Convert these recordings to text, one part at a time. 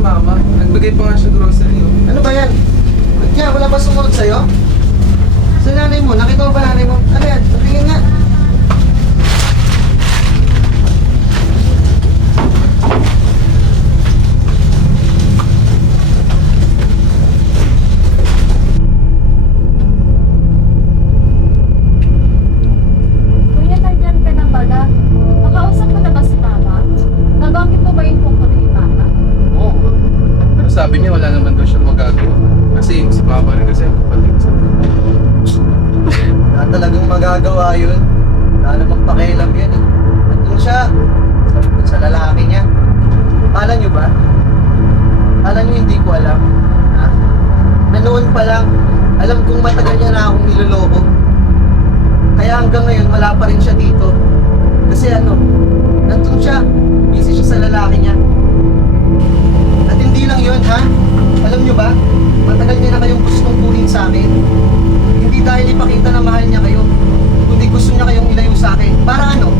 mama. Nagbigay pa nga siya grocery, oh. Ano ba yan? Ba't nga, wala ba sumunod sa'yo? Sa nanay mo, nakita mo ba nanay mo? Ano yan? Patingin nga. Kuya, nandiyan ka na pala. Nakausap mo na ba si Mama? Nabanggit mo ba yung tungkol kay Mama? Oo. Pero sabi niya wala naman daw siyang magagawa. Kasi si papa rin kasi kapatid sa Wala talagang magagawa yun. Wala namang pakialam yan eh. Nandun siya. Sa lalaki niya. Akala niyo ba? Akala niyo hindi ko alam? Ha? Na noon pa lang, alam kong matagal niya na akong niloloko. Kaya hanggang ngayon, wala pa rin siya dito. Kasi ano, nandun siya. Busy siya sa lalaki niya. At hindi lang yun, ha? Alam niyo ba? Matagal niya na kayong gustong kunin sa akin. Hindi dahil ipakita na mahal niya kayo, kundi gusto niya kayong ilayo sa akin. Para ano?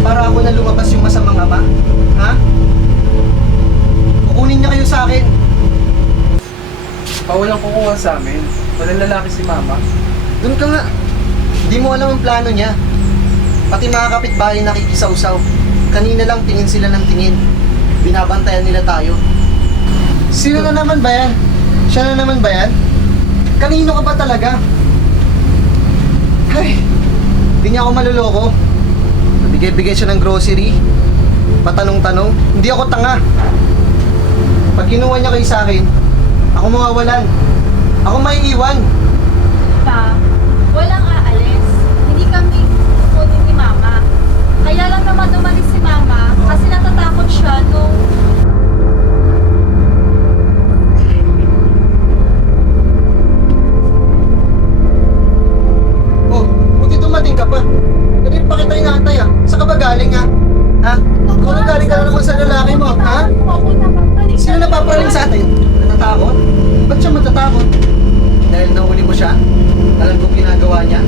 Para ako na lumabas yung masamang ama? Ha? Kukunin niya kayo sa akin. walang kukuha sa amin. Walang lalaki si mama. Doon ka nga. Hindi mo alam ang plano niya. Pati mga kapitbahay nakikisawsaw. Kanina lang tingin sila ng tingin. Binabantayan nila tayo. Sino na naman ba yan? Siya na naman ba yan? Kanino ka ba talaga? Ay, hindi niya ako maluloko. Nabigay-bigay siya ng grocery. Patanong-tanong. Hindi ako tanga. Pag kinuha niya kayo sa akin, ako mawawalan. Ako maiiwan. Pa, walang aalis. Hindi kami kukunin ni Mama. Kaya lang naman umalis si Mama kasi natatakot siya nung Oh, buti dumating ka pa. Kanina pa kita inaantay ah. Saan ka ba galing ah? Ha? Kung galing ka na naman sa lalaki mo, ha? Sino napapaling sa atin? Natatakot? Ba't siya matatakot? Dahil nahuli mo siya? Alam kong ginagawa niya?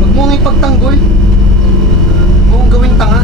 Huwag mong ipagtanggol. Huwag mong gawing tanga.